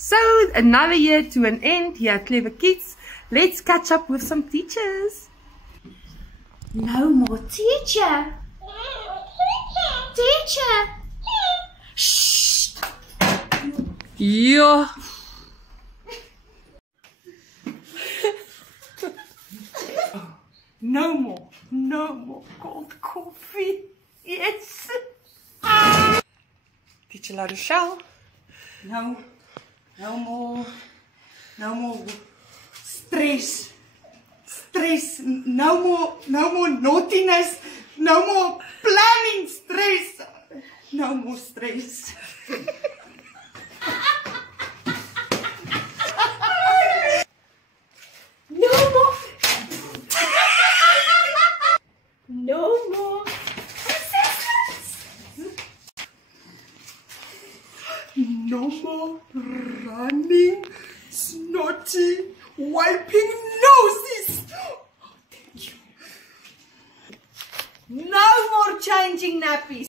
So, another year to an end here at Clever Kids. Let's catch up with some teachers. No more teacher. Teacher. Shh. Yeah. No more cold coffee. Yes. Teacher La Rochelle. No more stress. No more naughtiness. No more planning stress. No more stress. No more. No more. No more running, snotty, wiping noses. Oh, thank you. No more changing nappies.